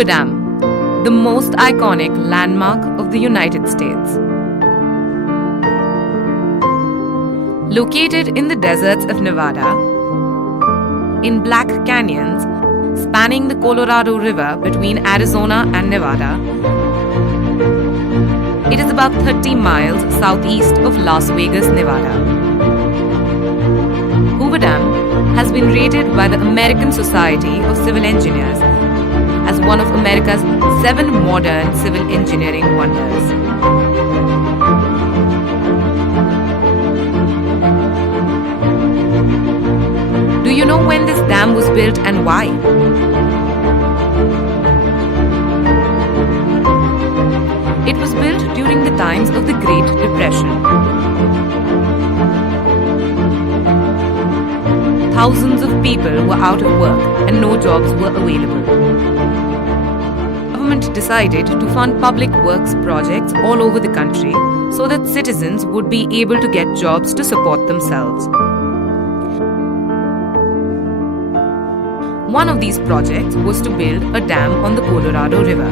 Hoover Dam, the most iconic landmark of the United States. Located in the deserts of Nevada, in black canyons spanning the Colorado River between Arizona and Nevada, it is about 30 miles southeast of Las Vegas, Nevada. Hoover Dam has been rated by the American Society of Civil Engineers as one of America's 7 modern civil engineering wonders. Do you know when this dam was built and why? It was built during the times of the Great Depression. Thousands of people were out of work and no jobs were available. The government decided to fund public works projects all over the country so that citizens would be able to get jobs to support themselves. One of these projects was to build a dam on the Colorado River.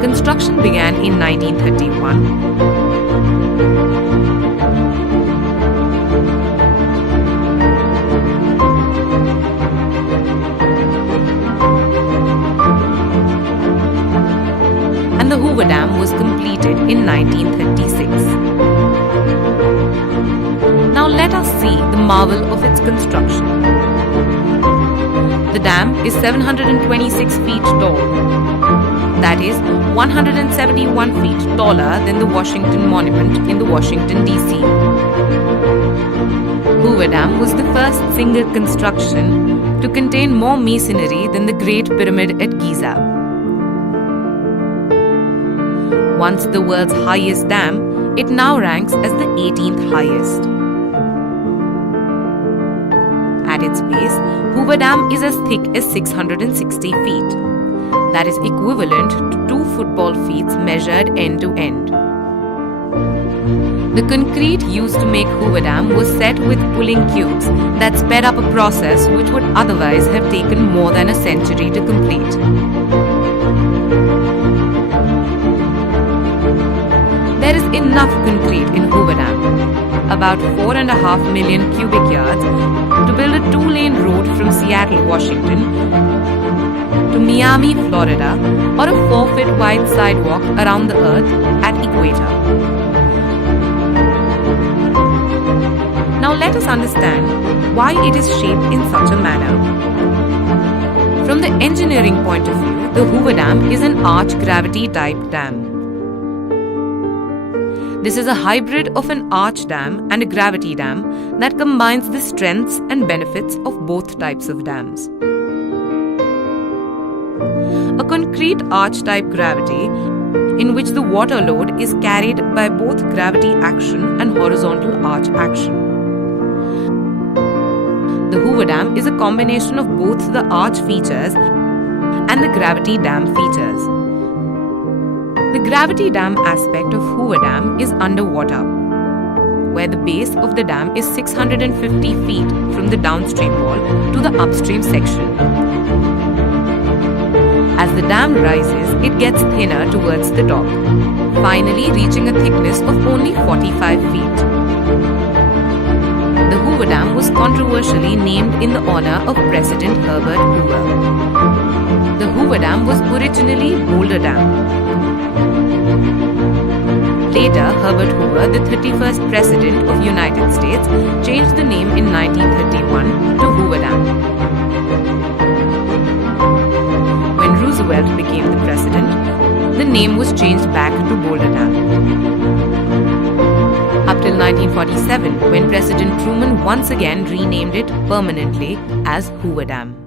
Construction began in 1931. And the Hoover Dam was completed in 1936. Now let us see the marvel of its construction. The dam is 726 feet tall. That is 171 feet taller than the Washington Monument in the Washington, D.C. Hoover Dam was the first single construction to contain more masonry than the Great Pyramid at Giza. Once the world's highest dam, it now ranks as the 18th highest. At its base, Hoover Dam is as thick as 660 feet. That is equivalent to 2 football fields measured end to end. The concrete used to make Hoover Dam was set with pulling cubes that sped up a process which would otherwise have taken more than a century to complete. There is enough concrete in Hoover Dam, about 4.5 million cubic yards, to build a 2-lane road from Seattle, Washington to Miami, Florida, or a 4-foot wide sidewalk around the earth at equator. Now let us understand why it is shaped in such a manner. From the engineering point of view, the Hoover Dam is an arch gravity type dam. This is a hybrid of an arch dam and a gravity dam that combines the strengths and benefits of both types of dams. A concrete arch type gravity, in which the water load is carried by both gravity action and horizontal arch action. The Hoover Dam is a combination of both the arch features and the gravity dam features. The gravity dam aspect of Hoover Dam is underwater, where the base of the dam is 650 feet from the downstream wall to the upstream section. As the dam rises, it gets thinner towards the top, finally reaching a thickness of only 45 feet. The Hoover Dam was controversially named in the honor of President Herbert Hoover. The Hoover Dam was originally Boulder Dam. Later, Herbert Hoover, the 31st President of United States, changed the name in 1931 to Hoover Dam. When Roosevelt became the president, the name was changed back to Boulder Dam. Up till 1947, when President Truman once again renamed it permanently as Hoover Dam.